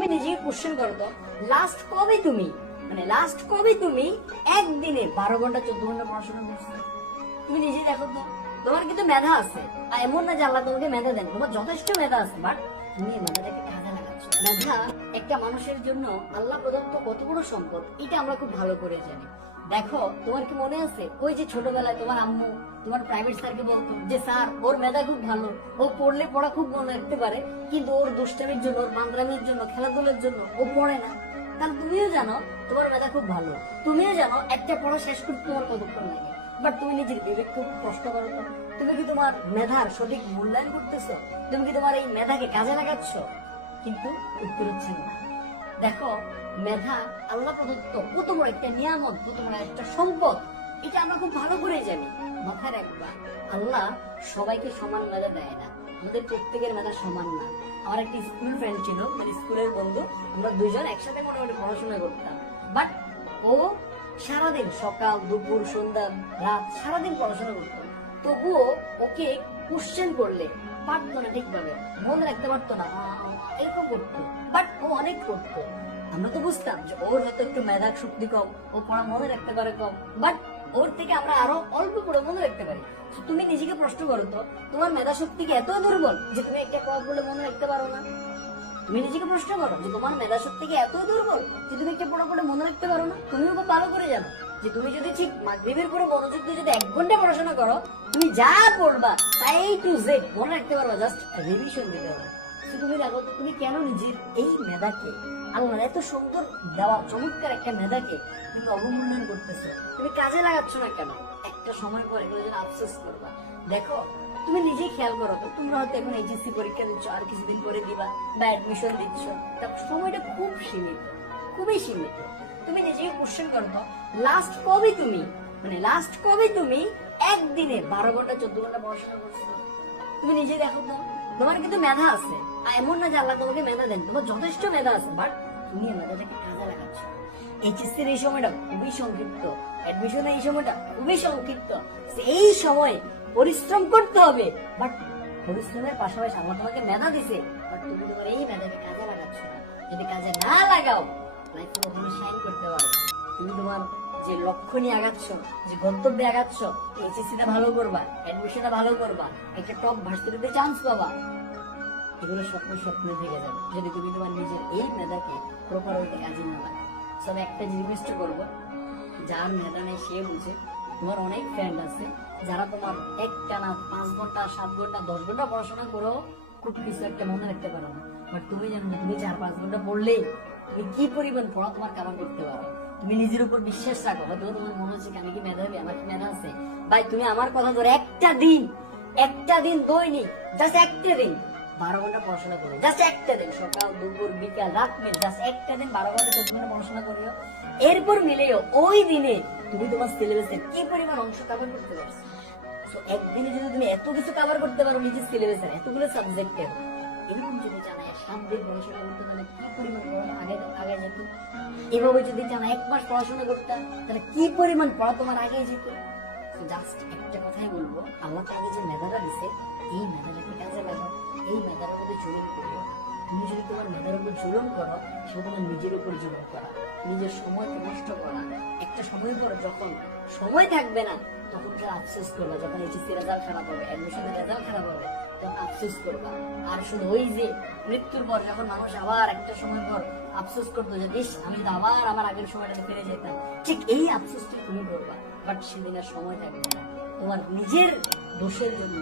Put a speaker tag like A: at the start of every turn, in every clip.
A: তুমি নিজেকে কোশ্চেন করো তো। লাস্ট কবে তুমি? মানে লাস্ট কবে তুমি একদিনে বারো ঘণ্টা, চোদ্দ ঘণ্টা পড়াশোনা করছ? তুমি নিজে দেখো তো। তোমার কিন্তু মেধা আছে। আর এমন না যে আল্লাহ তোমাকে মেধা দেন। তোমার যথেষ্ট মেধা আছে বাট তুমি মেধাটাকে কাজে লাগাচ্ছ। মেধা একটা মানুষের জন্য আল্লাহ প্রদত্ত কত বড় সম্পদ, এটা আমরা খুব ভালো করে জানি। দেখো, তোমার কি মনে আছে? ওই যে ছোটবেলায় তোমার আম্মু, তোমার প্রাইভেট স্যারকে বলতো যে, স্যার, ওর মেধা খুব ভালো। ও পড়লে পড়া খুব মনে রাখতে পারে, কিন্তু ওর দুষ্টামির জন্য, ওর বান্দরামির জন্য, খেলাধুলার জন্য ও পড়ে না। কারণ তুমিও জানো, তোমার মেধা খুব ভালো। তুমিও জানো, একটা পড়া শেষ করতে তোমার কতক্ষণ লাগে? বাট তুমি নিজের বিবেক খুব কষ্ট করো তো। তুমি কি তোমার মেধার সঠিক মূল্যায়ন করতেছো? তুমি কি তোমার এই মেধাকে কাজে লাগাচ্ছ? কিন্তু উত্তর হচ্ছে না। দেখো, মেধা, আল্লাহ প্রদত্ত কত বড় একটা নিয়ামত কত বড় একটা সম্পদ, এটা আমরা খুব ভালো করে জানি। মাথায় রাখবা, আল্লাহ সবাইকে সমান মেধা দেয় না। আমাদের প্রত্যেকের মেধা সমান না। আমার একটা স্কুল ফ্রেন্ড ছিল মানে স্কুলের বন্ধু, আমরা দুজন একসাথে মোটামুটি পড়াশোনা করতাম। বাট ও সারাদিন, সকাল, দুপুর, সন্ধ্যা, রাত, সারাদিন পড়াশোনা করতো। তবুও ওকে কোশ্চেন করলে পারতো না ঠিকভাবে। মনে রাখতে পারতো না এরকম করতো। বাট ও অনেক করতো আমরা তো বুঝতাম যে ওর হয়তো একটু মেধা শক্তি কম, ও পড়া মনে রাখতে পারে কম, বাট ওর থেকে আমরা আরও অল্প পড়ে মনে রাখতে পারি। তুমি নিজেকে প্রশ্ন করো তো, তোমার মেধা শক্তি কি এত দুর্বল যে তুমি একটা পড়া পড়লে মনে রাখতে পারো না? তুমি নিজেকে প্রশ্ন করো যে তোমার মেধা শক্তি কি এত দুর্বল যে তুমি একটা পড়া পড়ে মনে রাখতে পারো না? তুমিও খুব ভালো করে জানো যে তুমি যদি ঠিক মাগরিবের পরে মনোযোগ দিয়ে যদি এক ঘণ্টা পড়াশোনা করো, তুমি যা পড়বা তাই টু জেড মনে রাখতে পারবা জাস্ট রিভিশন দিতে পারো তো তুমি দেখো, তুমি কেন নিজের এই মেধাকে, আল্লাহর এত সুন্দর দেওয়া চমৎকার একটা মেধাকে তুমি অবমূল্যায়ন করতেছো? তুমি কাজে লাগাচ্ছ না কেন? একটা সময় পরে এগুলো যেন আফসোস করবা। দেখো, তুমি নিজেই খেয়াল করো তো, তোমরা হয়তো এখন এইচএসসি পরীক্ষা দিচ্ছ, আর কিছুদিন পরে দিবা বা অ্যাডমিশন দিচ্ছ। তার সময়টা খুব সীমিত, খুবই সীমিত। তুমি নিজেকে কোশ্চেন করো তো লাস্ট কবে তুমি মানে লাস্ট কবে তুমি একদিনে বারো ঘণ্টা, চোদ্দ ঘণ্টা পড়াশোনা করছ? তুমি নিজে দেখো তো। তোমার কিন্তু মেধা আছে। আর এমন না যে আল্লাহ তোমাকে মেধা দেন। তোমার যথেষ্ট মেধা আছে বাট তুমি মেধাটাকে কাজে লাগাচ্ছ এইচএসসির এই সময়টা খুবই সংক্ষিপ্ত। অ্যাডমিশনের এই সময়টা খুবই সংক্ষিপ্ত। এই সময় পরিশ্রম করতে হবে। বাট পরিশ্রমের পাশাপাশি আল্লাহ তোমাকে মেধা দিছে। বাট তুমি তোমার এই মেধাকে কাজে লাগাচ্ছ না। যদি কাজে না লাগাও লাইফে কখনো শাইন করতে পারো তুমি তোমার যে লক্ষ্য নিয়ে আগাচ্ছ, যে গন্তব্যে আগাচ্ছ এইচএসসিটা ভালো করবা অ্যাডমিশনটা ভালো করবা, একটা টপ ভার্সিটিতে চান্স পাবা। এগুলো স্বপ্ন স্বপ্নে থেকে যাবে। যদি তুমি তোমার নিজের এই মেধাকে প্রপার ওইতে কাজে না লাগাও, তবে একটা রিকোয়েস্ট করব, যার মেধা নেই, সে বুঝে তোমার অনেক ফ্রেন্ড আছে, যারা তোমার একটা না পাঁচ ঘণ্টা, সাত ঘণ্টা, দশ ঘণ্টা পড়াশোনা করেও খুব কিছু একটা মনে রাখতে পারো না। বাট তুমি জানো তুমি চার পাঁচ ঘণ্টা পড়লেই তুমি কি পরিমাণ পড়া তোমার কাভার করতে পারো? তুমি নিজের উপর বিশ্বাস রাখো। হয়তো তোমার মনে হচ্ছে আমি কি মেধাবী? আমার কি মেধা আছে? ভাই, তুমি আমার কথা ধরে একটা দিন। একটা দিন দৈনিক জাস্ট একটা দিন। বারো ঘণ্টা পড়াশোনা করো জাস্ট একটা দিন। সকাল, দুপুর, বিকাল, রাত মিল জাস্ট একটা দিন বারো ঘণ্টা চোদ্দ ঘণ্টা পড়াশোনা করিও। এরপর মিলেও ওই দিনে তুমি তোমার সিলেবাসের কি পরিমাণ অংশ কভার করতে পারছ? একদিনে যদি তুমি এত কিছু কভার করতে পারো নিজের সিলেবাসের এতগুলো সাবজেক্টের এরকম যদি পড়াশোনা করতে, তাহলে কি পরিমাণ আগে আগে যেত? এভাবে যদি এক মাস পড়াশোনা তাহলে কি পরিমাণ পড়া তোমার আগে যেত? জাস্ট একটা কথাই বলব আল্লাহ যে মেধাটা দিছে, এই মেধাটাকে কাজে লাগাও? এই মেধার মধ্যে জুলুম তুমি যদি তোমার মেধার উপর জুলুম করো, সেটা তোমার নিজের উপর জুলুম করা। নিজের সময়কে নষ্ট করা। একটা সময় পর যখন সময় থাকবে না, তখন সে আফসোস করবা, যখন এইচএসসি রেজাল্ট খারাপ হবে অ্যাডমিশনের রেজাল্ট খারাপ হবে আফসোস করবা। আর শুধু ওই যে মৃত্যুর পর যখন মানুষ আবার একটা সময় পর আফসোস করতো যে, ইস, আমি আবার আমার আগের সময়টাতে ফিরে যেতাম। ঠিক এই আফসোসটা তুমি করবা, বাট সেদিন আর সময় থাকবে না। তোমার নিজের দোষের জন্য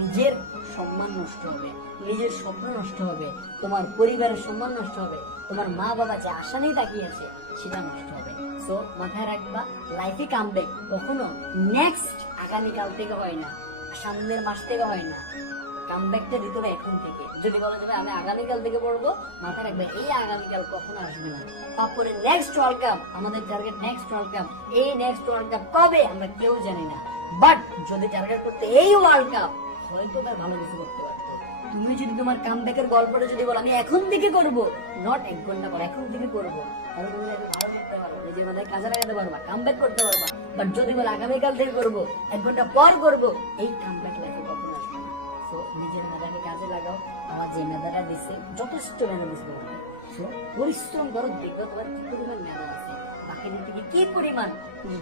A: নিজের সম্মান নষ্ট হবে, নিজের স্বপ্ন নষ্ট হবে, তোমার পরিবারের সম্মান নষ্ট হবে, তোমার মা বাবা যে আশা নিয়ে তাকিয়েছে সেটা নষ্ট হবে। সো মাথায় রাখবা লাইফে কামবে কখনো নেক্সট আগামীকাল থেকে হয় না, সামনের মাস থেকে হয় না। কামব্যাকটা দিতে হবে এখন থেকে। যদি বলা যাবে আমি আগামীকাল থেকে পড়ব রাখবে, এই আগামীকাল কখনো আসবে না। তারপরে নেক্সট ওয়ার্ল্ড কাপ আমাদের টার্গেট নেক্সট ওয়ার্ল্ড কাপ এই নেক্সট ওয়ার্ল্ড কাপ কবে আমরা কেউ জানি না। বাট যদি টার্গেট করতে এই ওয়ার্ল্ড কাপ হয়তো তার ভালো কিছু করতে তুমি যদি তোমার গল্পটা যদি বলো, আমি এখন থেকে করব নট এক ঘণ্টা পর, এখন থেকে করব। তুমি ভালো করতে নিজের কাজে লাগাতে পারবা কামব্যাক করতে পারবা। বাট যদি বলো, আগামীকাল থেকে করব, এক ঘণ্টা পর করব, এই কামব্যাক লাইফে নিজের মেধাকে কাজে লাগাও, আমার যে মেধাটা দিচ্ছে যথেষ্ট মেধা দিচ্ছে পরিশ্রম করো দেখবে তোমার কি পরিমাণ মেধা আছে বাকিদের থেকে কি পরিমাণ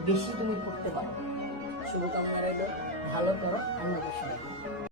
A: বেশি তুমি করতে পারো। শুভকামনা রইল, ভালো করো আল্লাহ